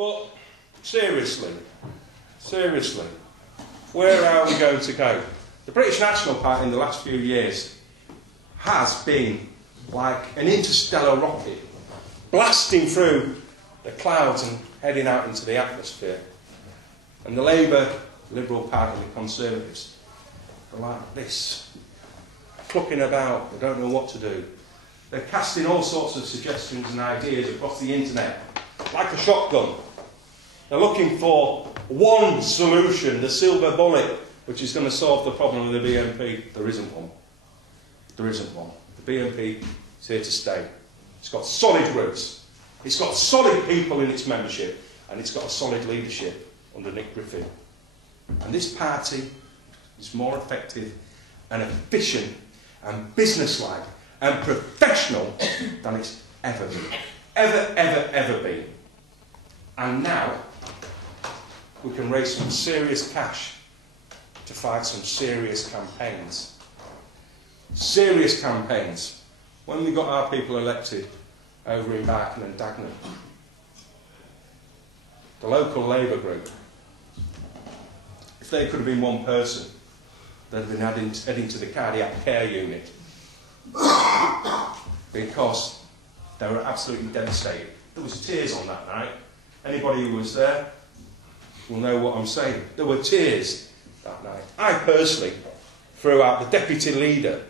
But seriously, where are we going to go? The British National Party in the last few years has been like an interstellar rocket, blasting through the clouds and heading out into the atmosphere. And the Labour, Liberal Party and the Conservatives are like this, clucking about, they don't know what to do. They're casting all sorts of suggestions and ideas across the internet, like a shotgun. They're looking for one solution, the silver bullet, which is going to solve the problem of the BNP. There isn't one. There isn't one. The BNP is here to stay. It's got solid roots. It's got solid people in its membership, and it's got a solid leadership under Nick Griffin. And this party is more effective and efficient and businesslike and professional than it's ever been. Ever been. And now we can raise some serious cash to fight some serious campaigns. Serious campaigns. When we got our people elected over in Barking and Dagenham, the local Labour group, if they could have been one person, they'd have been heading to the cardiac care unit because they were absolutely devastated. There was tears on that night. Anybody who was there will know what I'm saying. There were tears that night. I personally threw out the deputy leader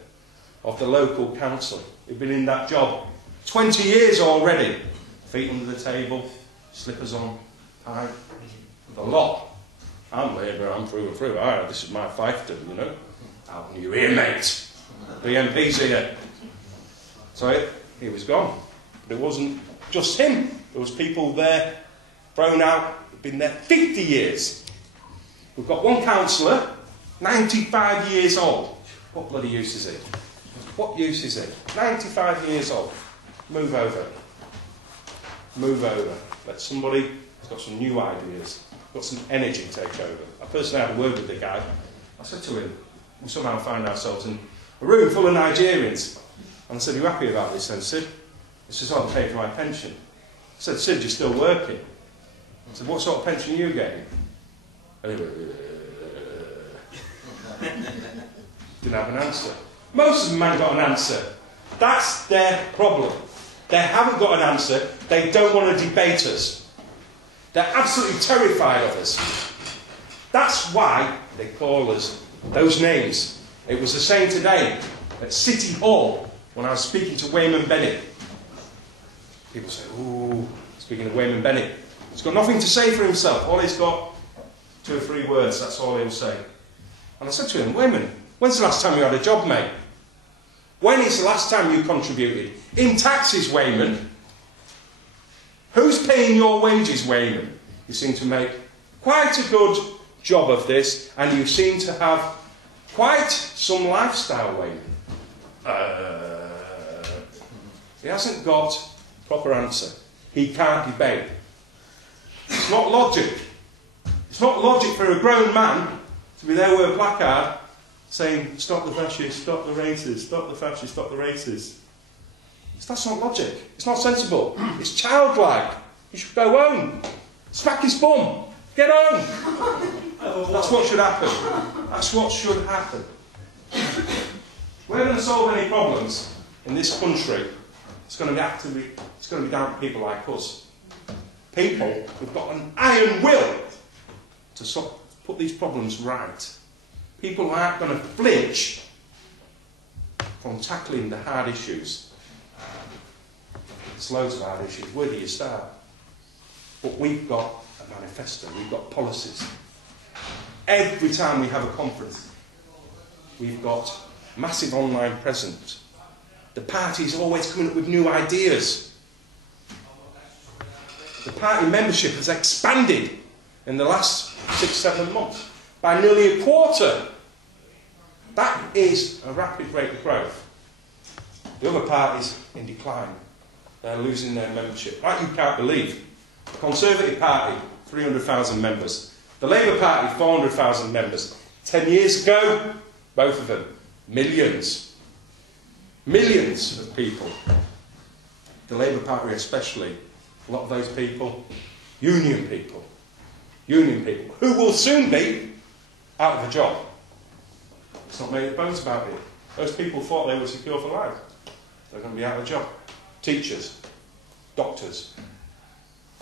of the local council who'd been in that job 20 years already. Feet under the table, slippers on, tie, the lot. I'm Labour, I'm through and through. This is my fiefdom, you know. Out and you here, mate. The MP's here. So he was gone. But it wasn't just him. There was people there, thrown out, who'd been there 50 years. We've got one councillor, 95 years old. What bloody use is it? What use is it? 95 years old. Move over. Move over. Let somebody who's got some new ideas, got some energy take over. I personally had a word with the guy. I said to him, we somehow find ourselves in a room full of Nigerians. And I said, are you happy about this then, Sid? He says, I'm paying for my pension. I said, Sid, you're still working. I said, what sort of pension are you getting? Anyway, didn't have an answer. Most of them haven't got an answer. That's their problem. They haven't got an answer. They don't want to debate us. They're absolutely terrified of us. That's why they call us those names. It was the same today at City Hall when I was speaking to Wayman Bennett. People say, ooh, speaking of Wayman Bennett, he's got nothing to say for himself. All he's got, 2 or 3 words, that's all he'll say. And I said to him, Wayman, when's the last time you had a job, mate? When is the last time you contributed? In taxes, Wayman. Who's paying your wages, Wayman? You seem to make quite a good job of this, and you seem to have quite some lifestyle, Wayman. He hasn't got a proper answer. He can't debate. It's not logic. It's not logic for a grown man to be there with a placard saying, stop the fascists, stop the racists, stop the fascists, stop the racists. That's not logic. It's not sensible. It's childlike. You should go home. Smack his bum. Get home. That's what should happen. That's what should happen. We're going to solve any problems in this country. It's going to be down to people like us. People who've got an iron will to put these problems right. People who aren't going to flinch from tackling the hard issues. There's loads of hard issues. Where do you start? But we've got a manifesto. We've got policies. Every time we have a conference, we've got massive online presence. The party's always coming up with new ideas. The party membership has expanded in the last 6-7 months by nearly a quarter. That is a rapid rate of growth. The other parties in decline. They're losing their membership. Like you can't believe. The Conservative Party, 300,000 members. The Labour Party, 400,000 members. 10 years ago, both of them, millions. Millions of people. The Labour Party especially. A lot of those people Union people. Union people. Who will soon be out of a job. It's not made a bones about it. Those people thought they were secure for life. They're going to be out of a job. Teachers. Doctors.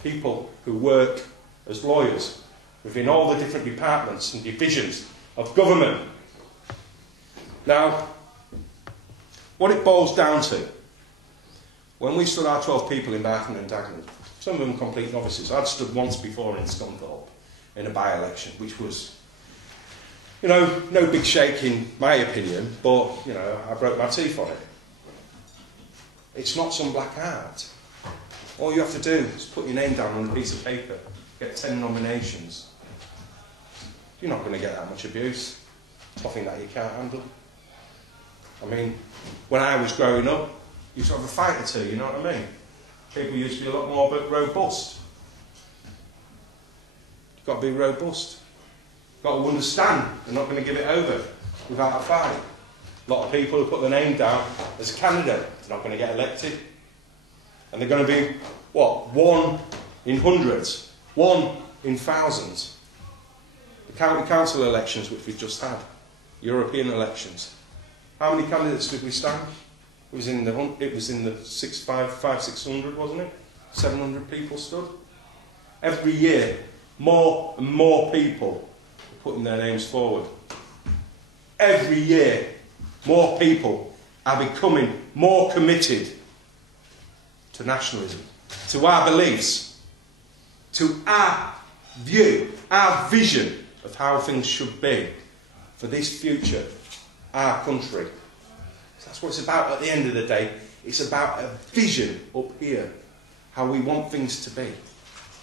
People who work as lawyers within all the different departments and divisions of government. Now, what it boils down to, when we stood our 12 people in Barton and Dagenham, some of them complete novices. I'd stood once before in Scunthorpe in a by-election, which was, you know, no big shake in my opinion, but, you know, I broke my teeth on it. It's not some black art. All you have to do is put your name down on a piece of paper, get 10 nominations. You're not going to get that much abuse. Nothing that you can't handle. I mean, when I was growing up, you used to have a fight or two, you know what I mean? People used to be a lot more robust. You've got to be robust. You've got to understand they're not going to give it over without a fight. A lot of people who put their name down as a candidate, they're not going to get elected. And they're going to be, what, 1 in hundreds, 1 in thousands. The county council elections which we've just had, European elections. How many candidates did we stand? It was in the 600, wasn't it? 700 people stood. Every year, more and more people are putting their names forward. Every year, more people are becoming more committed to nationalism, to our beliefs, to our view, our vision of how things should be for this future, our country. That's what it's about at the end of the day. It's about a vision up here, how we want things to be.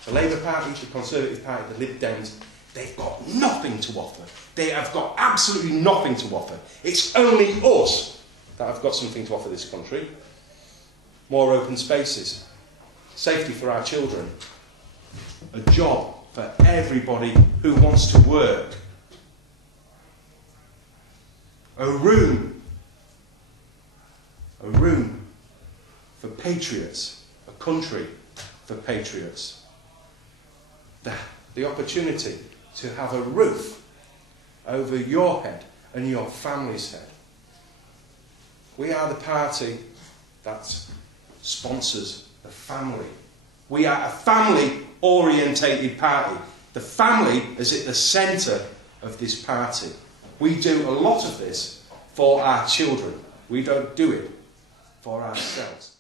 The Labour Party, the Conservative Party, the Lib Dems, they've got nothing to offer. They have got absolutely nothing to offer. It's only us that have got something to offer this country. More open spaces, safety for our children, a job for everybody who wants to work, a room for patriots, a country for patriots, the opportunity to have a roof over your head and your family's head. We are the party that sponsors the family. We are a family-orientated party. The family is at the centre of this party. We do a lot of this for our children. We don't do it for ourselves.